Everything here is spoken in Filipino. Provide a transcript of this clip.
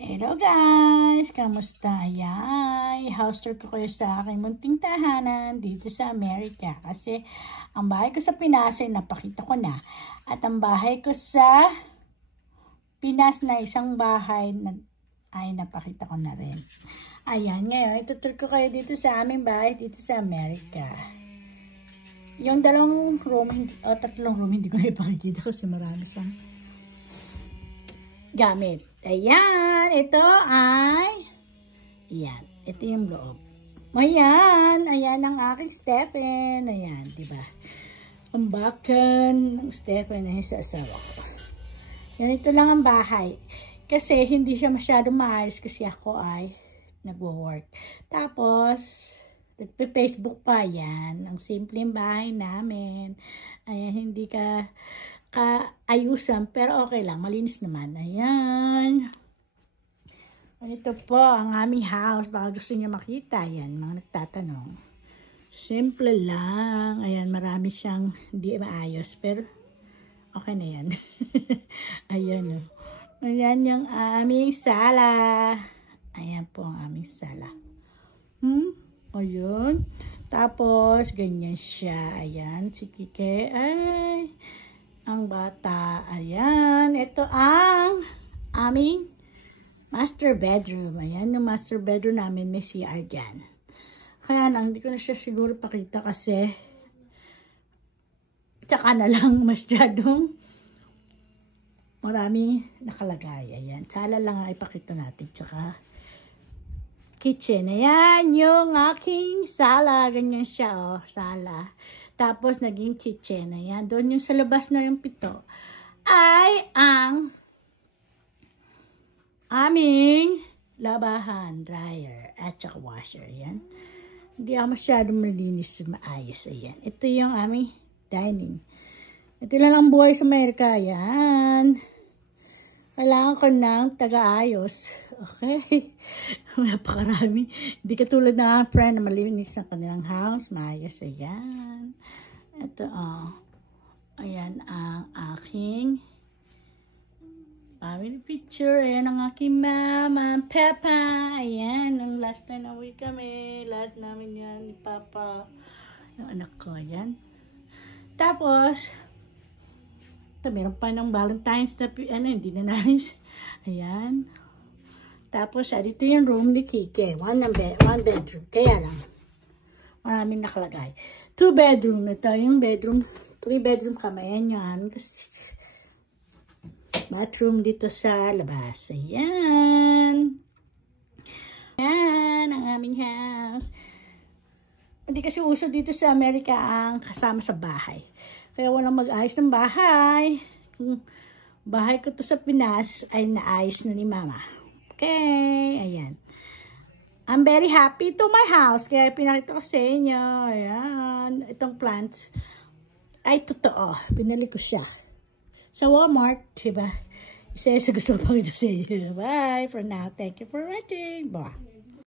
Hello guys! Kamusta? Ayan, house tour ko kayo sa aking munting tahanan dito sa Amerika. Kasi ang bahay ko sa Pinas ay napakita ko na. At ang bahay ko sa Pinas na isang bahay ay napakita ko na rin. Ayan, ngayon itutur ko kayo dito sa aming bahay dito sa Amerika. Yung dalawang room, tatlong room, hindi ko na ipakikita kasi marami siyang gamit. Ayan, ito ay, ayan, ito yung loob. Ayan, ayan ang aking Stephen. Ayan, diba? Ang bakan ng Stephen ay sa asawa ko. Yan, ito lang ang bahay. Kasi hindi siya masyadong maayos kasi ako ay nagwo-work. Tapos, nagpe-Facebook pa yan. Ang simpleng bahay namin. Ayan, hindi ka kaayusan, pero okay lang, malinis naman. Ayan. Ito po ang aming house. Baka gusto niyo makita. Ayan, mga nagtatanong. Simple lang. Ayan, marami siyang hindi maayos, pero okay na yan. Ayan, oh. Ayan yung aming sala. Ayan po ang aming sala. Ayun. Tapos, ganyan siya. Ayan, si Kike. Ay, ang bata. Ayan. Ito ang aming master bedroom. Ayan, yung master bedroom namin. May CR dyan. Kaya lang, hindi ko na siya siguro pakita kasi tsaka na lang masyadong maraming nakalagay. Ayan. Sala lang ang ipakita natin. Tsaka kitchen. Ayan, yung aking sala. Ganyan siya, oh. Sala. Tapos, naging kitchen. Ayan. Doon yung sa labas na yung pito. Ay, ang aming labahan, dryer, at saka washer. Ayan. Hindi ako masyadong malinis, maayos. Ayan. Ito yung aming dining. Ito lang ang buhay sa Amerika. Ayan. Kailangan ko ng taga-ayos. Okay. Napakarami. Hindi katulad ng aking friend na malinis ang kanilang house. Maayos. Ayan. Ito, oh. Ayan ang aking family picture. Ayan ang aking mama, Papa. Ayan, ang last time na uwi kami. Last namin yan ni Papa. Yung anak ko, ayan. Tapos, ito, meron pa ng Valentine's na, hindi na namin. Ayan. Tapos, dito yung room ni Kike. One bedroom. Kaya lang, maraming nakalagay. 2 bedroom. Ito yung bedroom. 3 bedroom kami. Ayan yan. Bathroom dito sa labas. Ayan. Ayan ang aming house. Hindi kasi uso dito sa Amerika ang kasama sa bahay. Kaya walang mag-ayos ng bahay. Kung bahay ko to sa Pinas ay naayos na ni Mama. Okay. Ayan. I'm very happy to my house. Kaya pinakita ko sa inyo. Ayan. Itong plants ay totoo. Binili ko siya sa Walmart. Diba? Isa sa gusto ko pakita sa inyo. Bye for now. Thank you for watching. Bye.